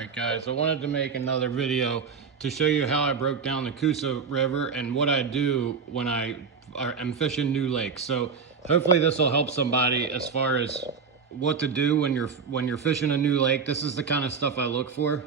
Alright guys, I wanted to make another video to show you how I broke down the Coosa River and what I do when I am fishing new lakes. So hopefully this will help somebody as far as what to do when you're fishing a new lake. This is the kind of stuff I look for.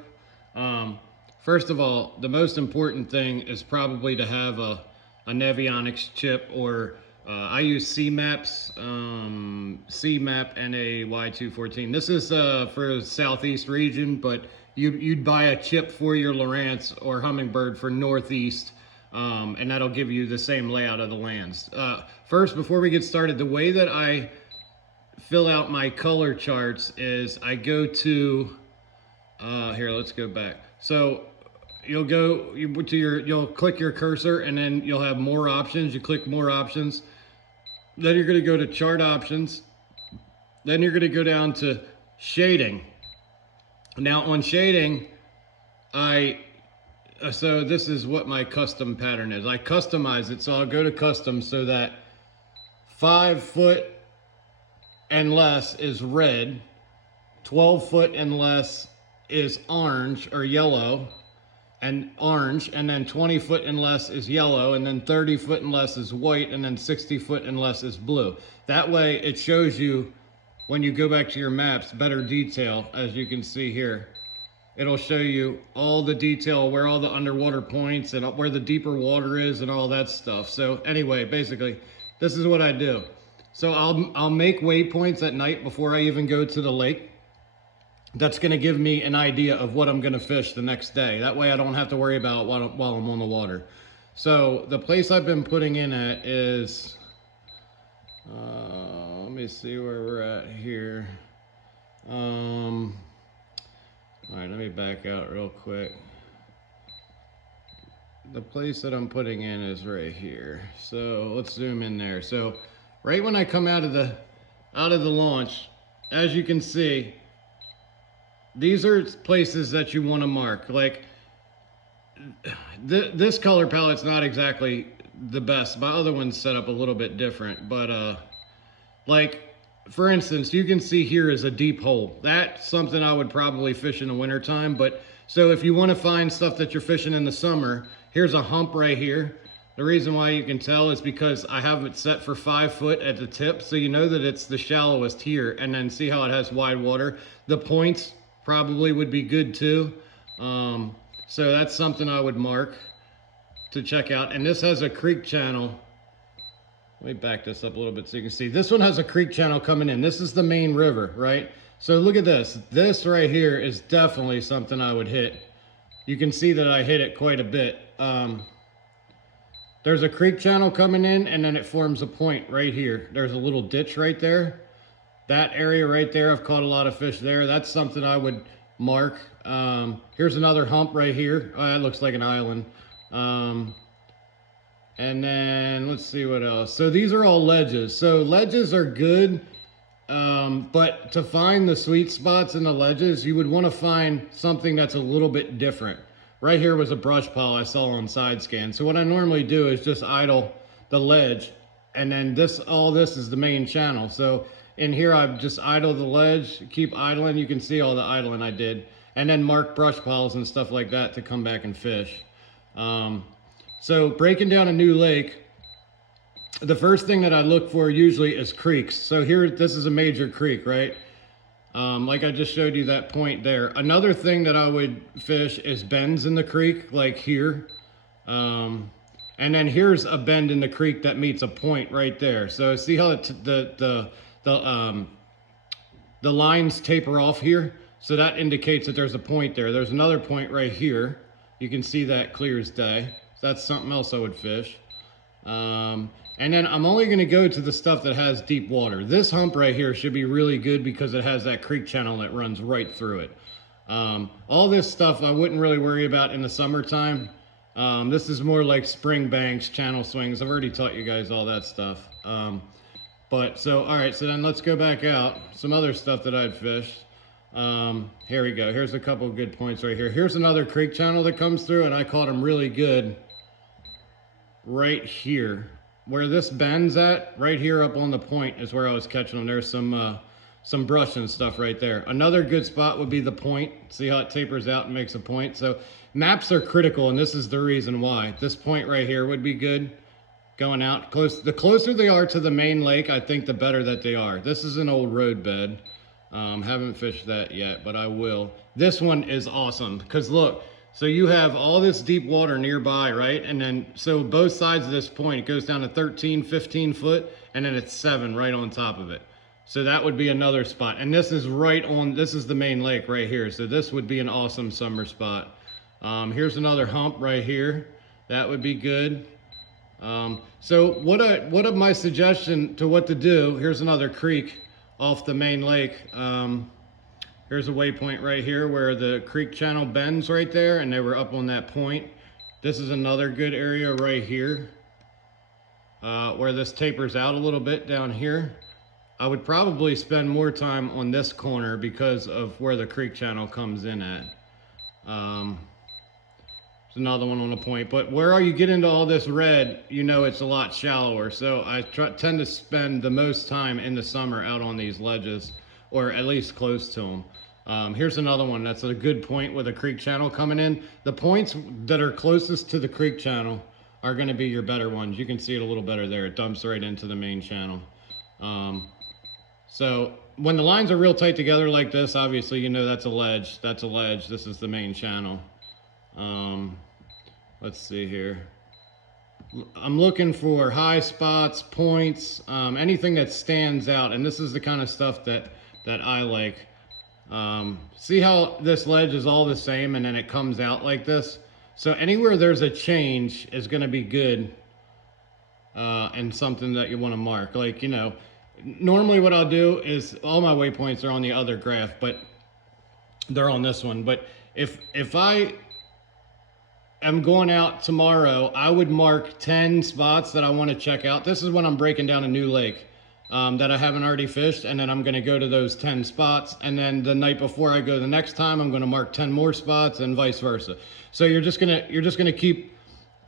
First of all, the most important thing is probably to have a Navionics chip, or I use C-Maps, C-Map NA Y214. This is for the southeast region, but you'd buy a chip for your Lowrance or Humminbird for northeast, and that'll give you the same layout of the lands. First, before we get started, the way that I fill out my color charts is I go to, here, let's go back. So you'll go to you'll click your cursor and then you'll have more options. You click more options. Then you're going to go to chart options. Then you're going to go down to shading. Now on shading, so this is what my custom pattern is. I customize it. So I'll go to custom so that 5 foot and less is red, 12 foot and less is orange or yellow, and orange, and then 20 foot and less is yellow, and then 30 foot and less is white, and then 60 foot and less is blue. That way it shows you, when you go back to your maps, better detail. As you can see here, it'll show you all the detail, where all the underwater points and where the deeper water is and all that stuff. So anyway, basically this is what I do. So I'll make waypoints at night before I even go to the lake. That's going to give me an idea of what I'm going to fish the next day. That way I don't have to worry about it while I'm on the water. So the place I've been putting in at is, let me see where we're at here. All right, let me back out real quick. The place that I'm putting in is right here. So let's zoom in there. So right when I come out of the launch, as you can see, these are places that you want to mark. Like this color palette's not exactly the best. My other one's set up a little bit different, but like for instance, you can see here is a deep hole. That's something I would probably fish in the winter time. But so if you want to find stuff that you're fishing in the summer, here's a hump right here. The reason why you can tell is because I have it set for 5 foot at the tip, so you know that it's the shallowest here. And then see how it has wide water. The points probably would be good too. So that's something I would mark to check out. And this has a creek channel. Let me back this up a little bit so you can see. This one has a creek channel coming in. This is the main river, right? So look at this. This right here is definitely something I would hit. You can see that I hit it quite a bit. There's a creek channel coming in, and then it forms a point right here. There's a little ditch right there. That area right there, I've caught a lot of fish there. That's something I would mark. Here's another hump right here. Oh, that looks like an island. And then let's see what else. So these are all ledges. So ledges are good, but to find the sweet spots in the ledges, you would want to find something that's a little bit different. Right here was a brush pile I saw on side scan. So what I normally do is just idle the ledge, and then all this is the main channel. So in here, I've just idled the ledge, keep idling. You can see all the idling I did. And then mark brush piles and stuff like that to come back and fish. So breaking down a new lake, the first thing that I look for usually is creeks. So here, this is a major creek, right? Like I just showed you that point there. Another thing that I would fish is bends in the creek, like here. And then here's a bend in the creek that meets a point right there. So see how the lines taper off here, so that indicates that there's a point there. There's another point right here. You can see that clear as day. So that's something else I would fish. And then I'm only going to go to the stuff that has deep water. This hump right here should be really good because it has that creek channel that runs right through it. All this stuff I wouldn't really worry about in the summertime. This is more like spring banks, channel swings. I've already taught you guys all that stuff. But so, all right, so then let's go back out. Some other stuff that I'd fish. Here we go. Here's a couple of good points right here. Here's another creek channel that comes through, and I caught them really good right here. Where this bends at, right here up on the point, is where I was catching them. There's some some brush and stuff right there. Another good spot would be the point. See how it tapers out and makes a point? So maps are critical, and this is the reason why. This point right here would be good going out close. The closer they are to the main lake, I think the better that they are. This is an old road bed. Haven't fished that yet, but I will. This one is awesome because look, so you have all this deep water nearby, right? And then, so both sides of this point, it goes down to 13, 15 foot, and then it's 7 right on top of it. So that would be another spot. And this is right on, this is the main lake right here. So this would be an awesome summer spot. Here's another hump right here. That would be good. So what of my suggestion to what to do, here's another creek off the main lake. Here's a waypoint right here where the creek channel bends right there, and they were up on that point. This is another good area right here, where this tapers out a little bit down here. I would probably spend more time on this corner because of where the creek channel comes in at. There's another one on the point, but where you get into all this red, you know it's a lot shallower. So I tend to spend the most time in the summer out on these ledges, or at least close to them. Here's another one that's a good point with a creek channel coming in. The points that are closest to the creek channel are going to be your better ones. You can see it a little better there. It dumps right into the main channel. So when the lines are real tight together like this, obviously you know that's a ledge. That's a ledge. This is the main channel. Let's see here. I'm looking for high spots, points, anything that stands out. And this is the kind of stuff that I like. See how this ledge is all the same and then it comes out like this? So anywhere there's a change is going to be good, and something that you want to mark. Like, you know, normally what I'll do is all my waypoints are on the other graph, but they're on this one. But if I am going out tomorrow, I would mark 10 spots that I want to check out. This is when I'm breaking down a new lake that I haven't already fished, and then I'm going to go to those 10 spots, and then the night before I go the next time, I'm going to mark 10 more spots, and vice versa. So you're just gonna keep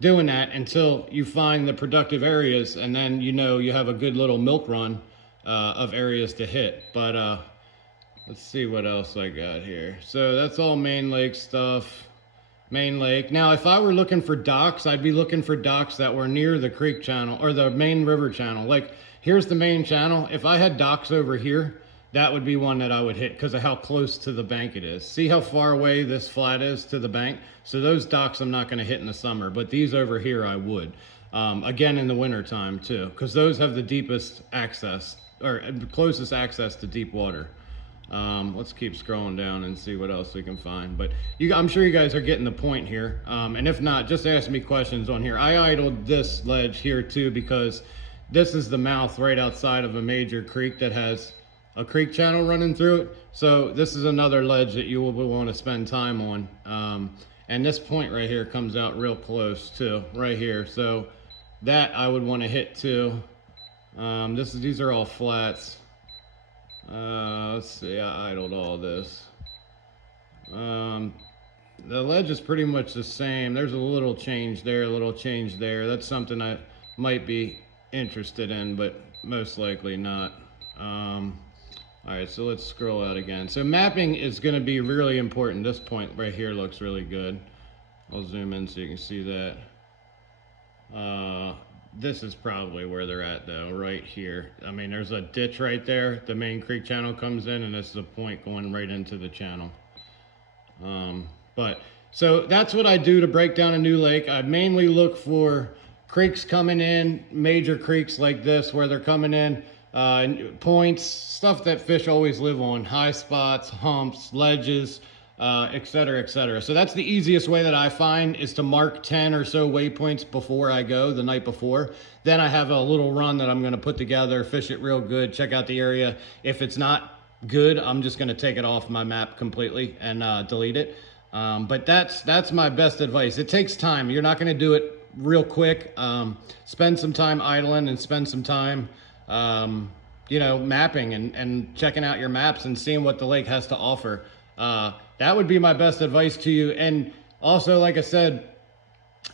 doing that until you find the productive areas, and then you know you have a good little milk run of areas to hit. But let's see what else I got here. So that's all main lake stuff. Main lake. Now, if I were looking for docks, I'd be looking for docks that were near the creek channel or the main river channel. Like, here's the main channel. If I had docks over here, that would be one that I would hit because of how close to the bank it is. See how far away this flat is to the bank? So those docks I'm not going to hit in the summer, but these over here I would. Again, in the winter time too, because those have the deepest access, or closest access to deep water. Let's keep scrolling down and see what else we can find. But I'm sure you guys are getting the point here. And if not, just ask me questions on here. I idled this ledge here too because this is the mouth right outside of a major creek that has a creek channel running through it. So this is another ledge that you will want to spend time on. And this point right here comes out real close too, right here. So that I would want to hit too. These are all flats. Let's see, I idled all this. The ledge is pretty much the same. There's a little change there, a little change there. That's something I might be interested in, but most likely not. All right, so let's scroll out again. So mapping is going to be really important. This point right here looks really good. I'll zoom in so you can see that. This is probably where they're at though, right here. I mean, there's a ditch right there. The main creek channel comes in, and this is a point going right into the channel. So that's what I do to break down a new lake. I mainly look for creeks coming in, major creeks like this where they're coming in, points, stuff that fish always live on, high spots, humps, ledges, et cetera, et cetera. So that's the easiest way that I find, is to mark 10 or so waypoints before I go the night before. Then I have a little run that I'm going to put together, fish it real good, check out the area. If it's not good, I'm just going to take it off my map completely and delete it. But that's my best advice. It takes time. You're not going to do it real quick. Spend some time idling and spend some time mapping and checking out your maps and seeing what the lake has to offer. That would be my best advice to you. And also, like I said,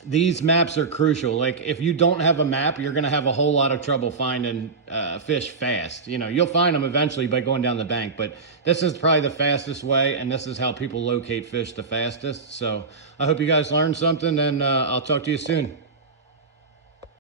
these maps are crucial. Like if you don't have a map, you're going to have a whole lot of trouble finding fish fast. You know, you'll find them eventually by going down the bank, but this is probably the fastest way, and this is how people locate fish the fastest. So I hope you guys learned something, and I'll talk to you soon.